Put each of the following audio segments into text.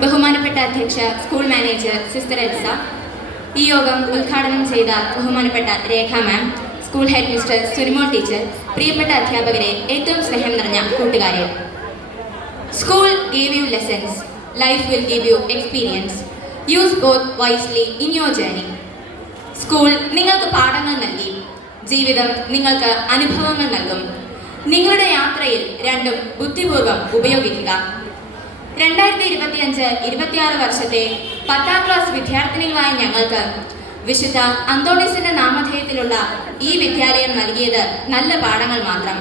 ബഹുമാനപ്പെട്ട അധ്യക്ഷ school manager sister Elsa, ഈ യോഗം ഉദ്ഘാടനം ചെയ്ത ബഹുമാനപ്പെട്ട Rekha ma'am, school head mister Sunimol teacher, പ്രിയപ്പെട്ട അധ്യാപകരെ, ഏറ്റവും സ്നേഹം നിറഞ്ഞ കൂട്ടുകാരെ. School gave you lessons, life will give you experience. Use both wisely in your journey. School നിങ്ങൾക്ക് പാഠങ്ങൾ നൽകി, ജീവിതം നിങ്ങൾക്ക് അനുഭവങ്ങൾ നൽകും. നിങ്ങളുടെ യാത്രയിൽ രണ്ടും ബുദ്ധിപൂർവ്വം ഉപയോഗിക്കുക. 2025-26 വർഷത്തെ 10ാം ക്ലാസ് വിദ്യാർത്ഥിനികളായ ഞങ്ങൾക്ക് വിശുദ്ധ അന്തോണീസിന്റെ നാമധേയത്തിലുള്ള ഈ വിദ്യാലയം നൽകിയത് നല്ല പാഠങ്ങൾ മാത്രം.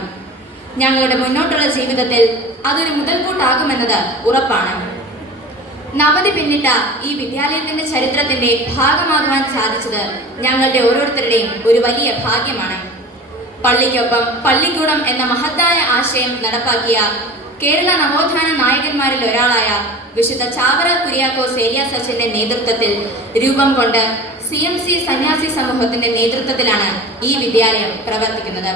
ഞങ്ങളുടെ മുന്നോട്ടുള്ള ജീവിതത്തിൽ അതൊരു മുതൽക്കൂട്ടാകുമെന്നത് ഉറപ്പാണ്. നവതി പിന്നിട്ട ഈ വിദ്യാലയത്തിന്റെ ചരിത്രത്തിന്റെ ഭാഗമാകുവാൻ സാധിച്ചത് ഞങ്ങളുടെ ഓരോരുത്തരുടെയും ഒരു വലിയ ഭാഗ്യമാണ്. പള്ളിക്കൊപ്പം പള്ളിക്കൂടം എന്ന മഹത്തായ ആശയം നടപ്പാക്കിയ കേരള നവോത്ഥാന നായകന്മാരിൽ ഒരാളായ വിശുദ്ധ ചാവറ കുര്യാക്കോസ് ഏലിയാസ് അച്ഛന്റെ നേതൃത്വത്തിൽ രൂപം കൊണ്ട് CMC സന്യാസി സമൂഹത്തിന്റെ നേതൃത്വത്തിലാണ് ഈ വിദ്യാലയം പ്രവർത്തിക്കുന്നത്.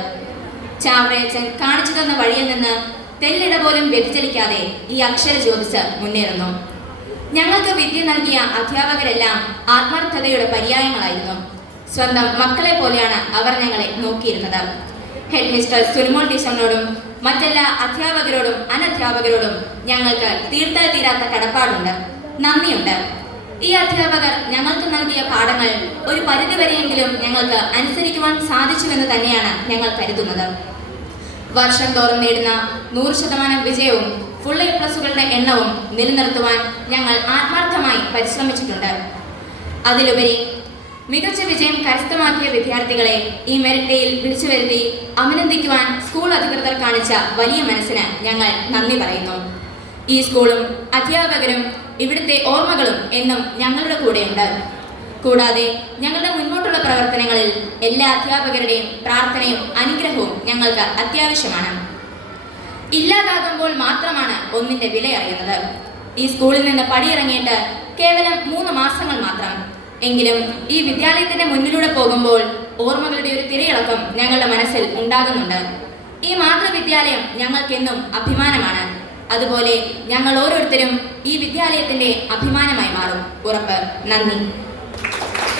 ചാവറയച്ചൻ കാണിച്ചു തന്ന വഴിയിൽ നിന്ന് തെല്ലിട പോലും വ്യതിചലിക്കാതെ ഈ അക്ഷര ജ്യോതിസ് മുന്നേറുന്നു. ഞങ്ങൾക്ക് വിദ്യ നൽകിയ അധ്യാപകരെല്ലാം ആത്മാർത്ഥതയുടെ പര്യായങ്ങളായിരുന്നു. സ്വന്തം മക്കളെ പോലെയാണ് അവർ ഞങ്ങളെ നോക്കിയിരുന്നത്. ഹെഡ് മിസ്റ്റർ സുനിമോൾ ടീച്ചറിനോടും മറ്റെല്ലാ അധ്യാപകരോടും അനധ്യാപകരോടും ഞങ്ങൾക്ക് തീർത്താൽ തീരാത്ത കടപ്പാടുണ്ട്, നന്ദിയുണ്ട്. ഈ അധ്യാപകർ ഞങ്ങൾക്ക് നൽകിയ പാഠങ്ങൾ ഒരു പരിധിവരെയെങ്കിലും ഞങ്ങൾക്ക് അനുസരിക്കുവാൻ സാധിച്ചുവെന്ന് തന്നെയാണ് ഞങ്ങൾ കരുതുന്നത്. വർഷം തോറും നേടുന്ന 100% വിജയവും ഫുൾ A+കളുടെ എണ്ണവും നിലനിർത്തുവാൻ ഞങ്ങൾ ആത്മാർത്ഥമായി പരിശ്രമിച്ചിട്ടുണ്ട്. അതിലുപരി മികച്ച വിജയം കരസ്ഥമാക്കിയ വിദ്യാർത്ഥികളെ ഈ മെറിറ്റയിൽ വിളിച്ചു വരുത്തി അഭിനന്ദിക്കുവാൻ സ്കൂൾ അധികൃതർ കാണിച്ച വലിയ മനസ്സിന് ഞങ്ങൾ നന്ദി പറയുന്നു. ഈ സ്കൂളും അധ്യാപകരും ഇവിടുത്തെ ഓർമ്മകളും എന്നും ഞങ്ങളുടെ കൂടെയുണ്ട്. കൂടാതെ ഞങ്ങളുടെ മുന്നോട്ടുള്ള പ്രവർത്തനങ്ങളിൽ എല്ലാ അധ്യാപകരുടെയും പ്രാർത്ഥനയും അനുഗ്രഹവും ഞങ്ങൾക്ക് അത്യാവശ്യമാണ്. ഇല്ലാതാകുമ്പോൾ മാത്രമാണ് ഒന്നിന്റെ വില അറിയുന്നത്. ഈ സ്കൂളിൽ നിന്ന് പടിയിറങ്ങിയിട്ട് കേവലം 3 മാസങ്ങൾ മാത്രം. എങ്കിലും ഈ വിദ്യാലയത്തിന്റെ മുന്നിലൂടെ പോകുമ്പോൾ ഓർമ്മകളുടെ ഒരു തിരയിളക്കം ഞങ്ങളുടെ മനസ്സിൽ ഉണ്ടാകുന്നുണ്ട്. ഈ മാതൃവിദ്യാലയം ഞങ്ങൾക്കെന്നും അഭിമാനമാണ്. അതുപോലെ ഞങ്ങൾ ഓരോരുത്തരും ഈ വിദ്യാലയത്തിന്റെ അഭിമാനമായി മാറും. ഉറപ്പ്. നന്ദി.